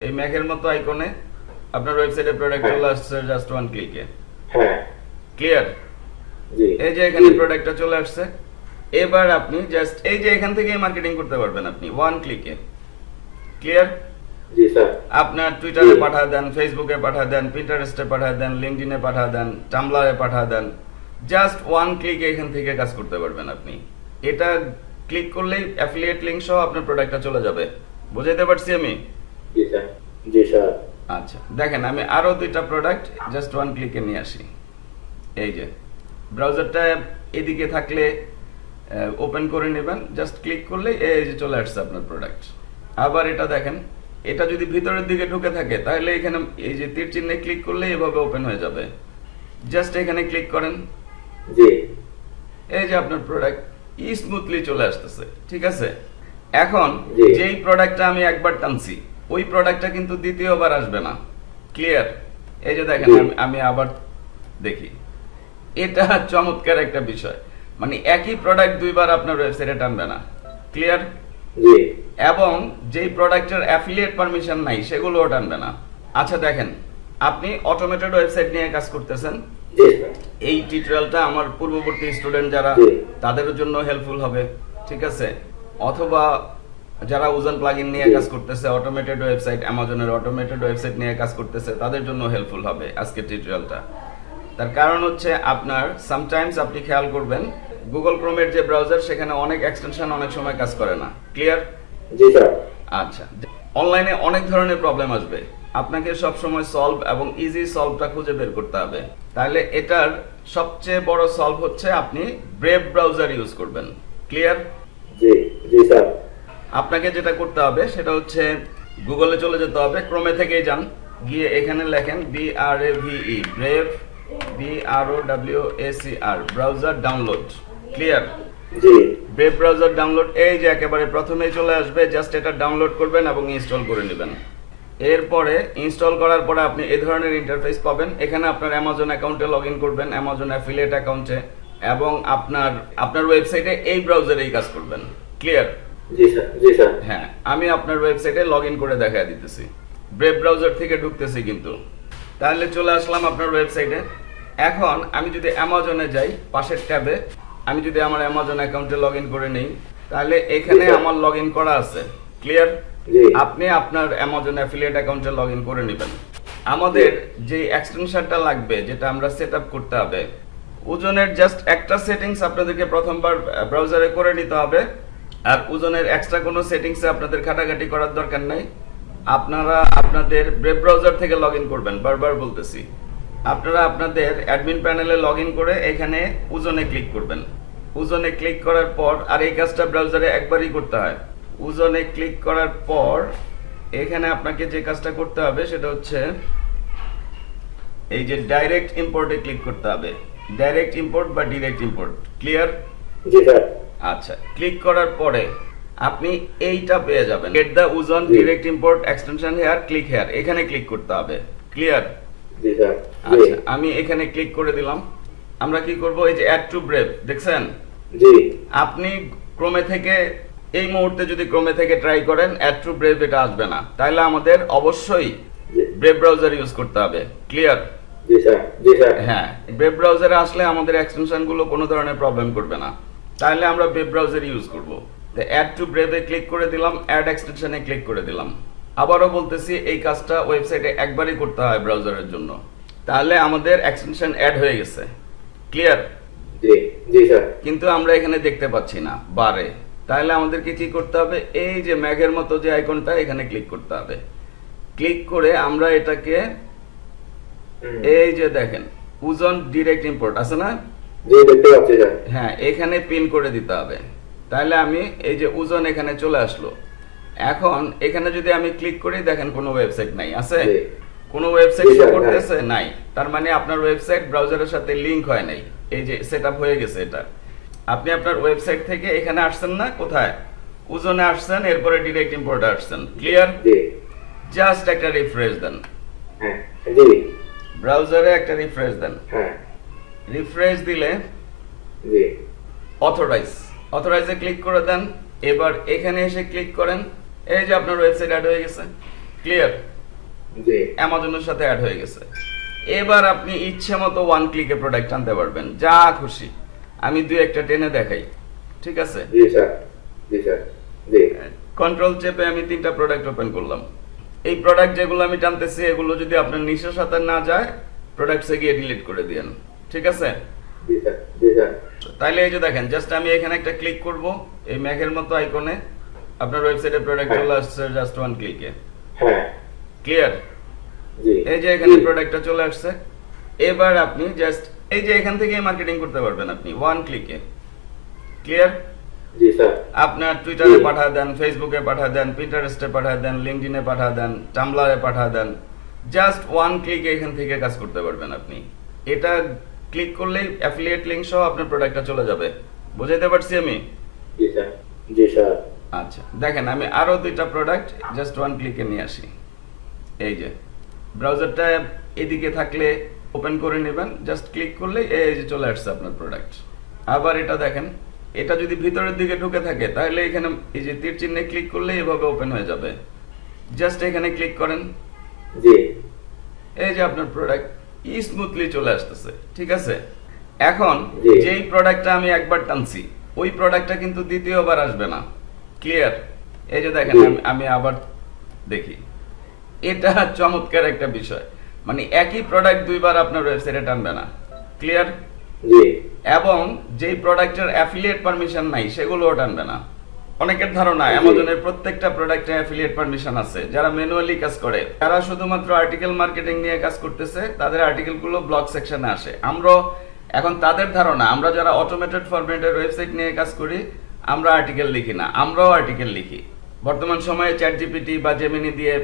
এই ম্যাকের মতো আইকনে আপনার ওয়েবসাইটে প্রোডাক্ট হ্যাঁ। চলে আসছে জাস্ট ওয়ান ক্লিকে হ্যাঁ। ক্লিয়ার এই যে এখানে প্রোডাক্টটা চলে আসছে এবার আপনি জাস্ট এই যে এখান থেকে মার্কেটিং করতে পারবেন আপনি ওয়ান ক্লিকে ক্লিয়ার আপনার টুইটারে পাঠা দেন ফেসবুকে পাঠা দেন পিন্টারেস্টে পাঠা দেন লিঙ্কডিনে পাঠা দেন টামলারে পাঠা দেন জাস্ট ওয়ান ক্লিকে এখান থেকে কাজ করতে পারবেন আপনি। এটা ক্লিক করলেই অ্যাফিলিয়েট লিঙ্ক সহ আপনার প্রোডাক্টটা চলে যাবে। বুঝাইতে পারছি আমি? জি স্যার। জি স্যার। আচ্ছা দেখেন আমি আরও দুইটা প্রোডাক্ট জাস্ট ওয়ান ক্লিকে নিয়ে আসি। এই যে ব্রাউজারটা এদিকে থাকলে ওপেন করে নেবেন জাস্ট ক্লিক করলে এই যে চলে আসছে আপনার প্রোডাক্ট আবার এটা দেখেন এটা যদি ভিতরের দিকে ঢুকে থাকে তাহলে এখানে এই যে তীর চিহ্নে ক্লিক করলে এভাবে ওপেন হয়ে যাবে। জাস্ট এখানে ক্লিক করেন। জি। এই যে আপনার প্রোডাক্ট স্মুথলি চলে আসতেছে ঠিক আছে? এখন। যেই প্রোডাক্টটা আমি একবার টানছি ওই প্রোডাক্টটা কিন্তু দ্বিতীয়বার আসবে না। ক্লিয়ার এই যে দেখেন আমি- আবার দেখি। এটা চমৎকার একটা বিষয়। মানে একই প্রোডাক্ট দুইবার আপনার ওয়েবসাইটে টানবে না। ক্লিয়ার এবং যেই প্রোডাক্টের অ্যাফিলিয়েট পারমিশন নাই সেগুলোও টানবে না। আচ্ছা দেখেন আপনি অটোমেটেড ওয়েবসাইট নিয়ে কাজ করতেছেন। এই টিউটোরিয়ালটা আমার পূর্ববর্তী স্টুডেন্ট যারা তাদের জন্য হেল্পফুল হবে। ঠিক আছে? অথবা যারা ওজন প্লাগইন নিয়ে কাজ করতেছে অটোমেটেড ওয়েবসাইট অ্যামাজনের অটোমেটেড ওয়েবসাইট নিয়ে কাজ করতেছে তাদের জন্য হেল্পফুল হবে আজকের টিউটোরিয়ালটা তার কারণ হচ্ছে আপনার সামটাইমস আপনি খেয়াল করবেন গুগল ক্রোমের যে ব্রাউজার সেখানে অনেক এক্সটেনশন অনেক সময় কাজ করে না। ক্লিয়ার জি স্যার। আচ্ছা। অনলাইনে অনেক ধরনের প্রবলেম আসবে। আপনাকে সব সময় সলভ এবং ইজি সলভটা খুঁজে বের করতে হবে। তাহলে এটার সবচেয়ে বড় সলভ হচ্ছে আপনি ব্রেভ ব্রাউজার ইউজ করবেন। ক্লিয়ার জি জি স্যার। আপনাকে যেটা করতে হবে সেটা হচ্ছে গুগলে চলে যেতে হবে ক্রোমে থেকেই যান। গিয়ে এখানে লেখেন B R A V E brave B R O W A C R browser download clear G. Brave browser download এই যে একেবারে প্রথমেই চলে আসবে জাস্ট এটা ডাউনলোড করবেন এবং ইনস্টল করে নেবেন। এরপরে ইনস্টল করার পরে আপনি এই ধরনের ইন্টারফেস পাবেন। এখানে আপনার অ্যামাজন অ্যাকাউন্টে লগ ইন করবেন অ্যামাজন অ্যাফিলিয়েট অ্যাকাউন্টে এবং আপনার আপনার ওয়েবসাইটে এই ব্রাউজারেই কাজ করবেন। ক্লিয়ার হ্যাঁ আমি আপনার ওয়েবসাইটে লগ ইন করে দেখা দিতেছি। ব্রেভ ব্রাউজার থেকে ঢুকতেছি কিন্তু। তাহলে চলে আসলাম আপনার ওয়েবসাইটে এখন আমি যদি অ্যামাজনে যাই পাশের ট্যাবে আমি যদি আমার অ্যামাজন অ্যাকাউন্টে লগ ইন করে নেই তাহলে এখানে আমার লগ ইন করা আছে। ক্লিয়ার আপনি আপনার অ্যামাজন অ্যাফিলিয়েট অ্যাকাউন্টে লগ ইন করে নেবেন। আমাদের যে এক্সটেনশনটা লাগবে যেটা আমরা সেট আপ করতে হবে ওজনের জাস্ট একটা সেটিংস আপনাদেরকে প্রথমবার ব্রাউজারে করে নিতে হবে। আর ওজনের এক্সট্রা কোনো সেটিংসে আপনাদের খাটাখাটি করার দরকার নাই। আপনারা আপনাদের ব্রেভ ব্রাউজার থেকে লগ করবেন, বারবার বলতেছি। আপনারা আপনাদের অ্যাডমিন প্যানেলে লগ করে এখানে ওজনে ক্লিক করবেন। ওজনে ক্লিক করার পর, আর এই কাজটা ব্রাউজারে একবারই করতে হয়। ওজনে ক্লিক করার পর, এখানে আপনাকে যে কাজটা করতে হবে সেটা হচ্ছে এই যে ডাইরেক্ট ইম্পোর্টে ক্লিক করতে হবে। ডাইরেক্ট ইম্পোর্ট বা ডিরেক্ট ইম্পোর্ট ক্লিয়ার জি স্যার আচ্ছা ক্লিক করার পরে আপনি এইটা পেয়ে যাবেন। গেট দ্য ওজন জি। Direct import extension here click here এখানে ক্লিক করতে হবে। ক্লিয়ার আচ্ছা আমি এখানে ক্লিক করে দিলাম। আমরা কি করব? এই যে অ্যাড টু ব্রেভ দেখছেন? আপনি ক্রমে থেকে এই মুহূর্তে যদি ক্রমে থেকে ট্রাই করেন অ্যাড টু ব্রেভ এটা আসবে না। তাহলে আমাদের অবশ্যই ব্রেভ ব্রাউজার ইউজ করতে হবে। ক্লিয়ার হ্যাঁ ওয়েব ব্রাউজারে আসলে আমাদের এক্সটেনশনগুলো কোনো ধরনের প্রবলেম করবে না। তাহলে আমরা ওয়েব ব্রাউজার ইউজ করব। তো অ্যাড টু ব্রেভে ক্লিক করে দিলাম অ্যাড এক্সটেনশনে ক্লিক করে দিলাম। আবারও বলতেছি এই কাজটা ওয়েবসাইটে একবারই করতে হয় ব্রাউজারের জন্য। তাহলে আমাদের এক্সটেনশন অ্যাড হয়ে গেছে। ক্লিয়ার জি জি স্যার। কিন্তু আমরা এখানে দেখতে পাচ্ছি না বারে। তাহলে আমাদেরকে কি করতে হবে? এই যে ম্যাগের মতো যে আইকনটা এখানে ক্লিক করতে হবে। ক্লিক করে আমরা এটাকে এই যে দেখেন ওজন ডিরেক্ট ইম্পোর্ট আছে না? জি দেখতে পাচ্ছি হ্যাঁ এখানে পিন করে দিতে হবে। তাহলে আমি এই যে ওজন এখানে চলে আসলো। এখন এখানে যদি আমি ক্লিক করি দেখেন কোনো ওয়েবসাইট নাই আছে? কোনো ওয়েবসাইট শো করতেছে? নাই। তার মানে আপনার ওয়েবসাইট ব্রাউজারের সাথে লিংক হয় নাই। এই যে সেটআপ হয়ে গেছে এটা। আপনি আপনার ওয়েবসাইট থেকে এখানে আসছেন না কোথায়? ওজনে আসছেন এরপরে ডিরেক্ট ইম্পোর্টে আসছেন। ক্লিয়ার জাস্ট একটা রিফ্রেশ দেন। হ্যাঁ ব্রাউজারে একটা রিফ্রেশ দেন। হ্যাঁ। রিফ্রেশ দিলে অথরাইজ অথরাইজে ক্লিক করে দেন। এবার এখানে এসে ক্লিক করেন। এই যে আপনার ওয়েবসাইট অ্যাড হয়ে গেছে। ক্লিয়ার অ্যামাজনের সাথে অ্যাড হয়ে গেছে। এবার আপনি ইচ্ছে মতো ওয়ান ক্লিকে প্রোডাক্ট আনতে পারবেন। যা খুশি। আমি দুই একটা টেনে দেখাই। ঠিক আছে? জি স্যার। জি স্যার। জি। কন্ট্রোল চেপে আমি তিনটা প্রোডাক্ট ওপেন করলাম। এই প্রোডাক্ট যেগুলো আমি টানতেছি এগুলো যদি আপনার নিশের সাথে না যায় প্রোডাক্টসে গিয়ে ডিলিট করে দিয়েন। ঠিক আছে? তাইলে এই যে দেখেন জাস্ট আমি এখানে একটা ক্লিক করব এই ম্যাকের মতো আইকনে আপনার ওয়েবসাইটে প্রোডাক্ট চলে আসছে জাস্ট ওয়ান ক্লিকে হ্যাঁ। ক্লিয়ার জি। এই যে এখানে প্রোডাক্টটা চলে আসছে এবার আপনি জাস্ট এই যে এখান থেকে মার্কেটিং করতে পারবেন আপনি ওয়ান ক্লিকে ক্লিয়ার আপনার টুইটারে পাঠা দেন ফেসবুকে পাঠা দেন পিন্টারেস্টে পাঠা দেন লিঙ্কডিনে পাঠা দেন টামলারে পাঠা দেন জাস্ট ওয়ান ক্লিকে এখান থেকে কাজ করতে পারবেন আপনি। এটা ক্লিক করলেই অ্যাফিলিয়েট লিঙ্ক সহ আপনার প্রোডাক্টটা চলে যাবে। বুঝাইতে পারছি আমি? জি স্যার জি স্যার। আচ্ছা দেখেন আমি আরও দুইটা প্রোডাক্ট জাস্ট ওয়ান ক্লিকে নিয়ে আসি। এই যে ব্রাউজারটা এদিকে থাকলে ওপেন করে নেবেন জাস্ট ক্লিক করলে এই যে চলে আসছে আপনার প্রোডাক্ট আবার এটা দেখেন এটা যদি ভিতরের দিকে ঢুকে থাকে তাহলে এখানে এই যে তীর চিহ্নে ক্লিক করলে এভাবে ওপেন হয়ে যাবে। জাস্ট এখানে ক্লিক করেন। জি। এই যে আপনার প্রোডাক্ট স্মুথলি চলে আসতেছে ঠিক আছে? এখন যেই প্রোডাক্টটা আমি একবার টানছি ওই প্রোডাক্টটা কিন্তু দ্বিতীয়বার আসবে না। ক্লিয়ার এই যে দেখেন আমি- আবার দেখি। এটা চমৎকার একটা বিষয়। মানে একই প্রোডাক্ট দুইবার আপনার ওয়েবসাইটে টানবে না। ক্লিয়ার জি। এবং যেই প্রোডাক্টের অ্যাফিলিয়েট পারমিশন নাই সেগুলোও টানবে না। অনেকের ধারণা। অ্যামাজনের প্রত্যেকটা প্রোডাক্টে অ্যাফিলিয়েট পারমিশন আছে। যারা ম্যানুয়ালি কাজ করে তারা শুধুমাত্র আর্টিকেল মার্কেটিং নিয়ে কাজ করতেছে তাদের আর্টিকেলগুলো ব্লগ সেকশনে আসে। আমরা এখন তাদের ধারণা আমরা যারা অটোমেটেড ফরম্যাটের ওয়েবসাইট নিয়ে কাজ করি আমরা আর্টিকেল লিখি না। আমরাও আর্টিকেল লিখি। বর্তমান সময়ে চ্যাট জিপিটি বা জেমিনি দিয়ে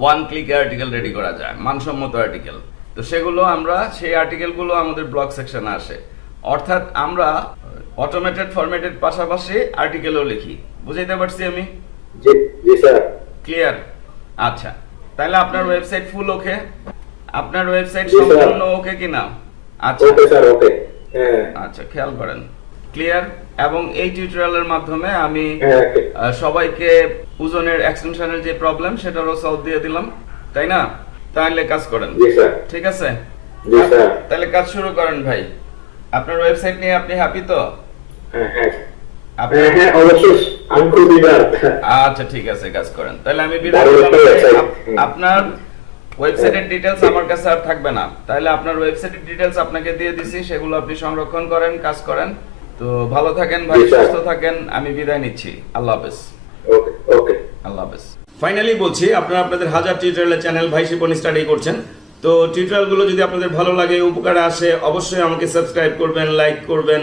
ওয়ান ক্লিকে আর্টিকেল রেডি করা যায় মানসম্মত আর্টিকেল তো সেগুলো আমরা সেই আর্টিকেলগুলো আমাদের ব্লগ সেকশনে আসে। অর্থাৎ আমরা অটোমেটেড ফরম্যাটের পাশাপাশি আর্টিকেলও লিখি। বুঝাইতে পারছি আমি? জি স্যার। ক্লিয়ার আচ্ছা তাহলে আপনার ওয়েবসাইট ফুল ওকে আপনার ওয়েবসাইট। সম্পূর্ণ ওকে কিনা আচ্ছা। ওকে স্যার ওকে হ্যাঁ। আচ্ছা খেয়াল করেন। ক্লিয়ার এবং এই টিউটোরিয়ালের মাধ্যমে আমি হ্যাঁ সবাইকে ওজনের এক্সটেনশনের যে প্রবলেম সেটারও সলভ দিয়ে দিলাম। তাই না? তাহলে কাজ করেন। ঠিক আছে? তাহলে কাজ শুরু করেন ভাই। আপনার ওয়েবসাইট নিয়ে আপনি হ্যাপি তো? হ্যাঁ হ্যাঁ। আচ্ছা ঠিক আছে কাজ করেন। তাহলে আমি। আপনার ওয়েবসাইটের ডিটেলস আমার কাছে আর থাকবে না। তাহলে আপনার ওয়েবসাইটের ডিটেলস আপনাকে দিয়ে দিছি সেগুলো আপনি সংরক্ষণ করেন কাজ করেন। তো ভালো থাকেন ভাই সুস্থ থাকেন আমি বিদায় নিচ্ছি। আল্লাহ হাফেজ। ওকে ওকে। আল্লাহ হাফেজ। ফাইনালি বলছি আপনারা আপনাদের হাজার টিউটোরিয়ালের চ্যানেল ভাই শিপন স্টাডি করছেন। তো টিউটোরিয়ালগুলো যদি আপনাদের ভালো লাগে উপকারে আসে অবশ্যই আমাকে সাবস্ক্রাইব করবেন লাইক করবেন।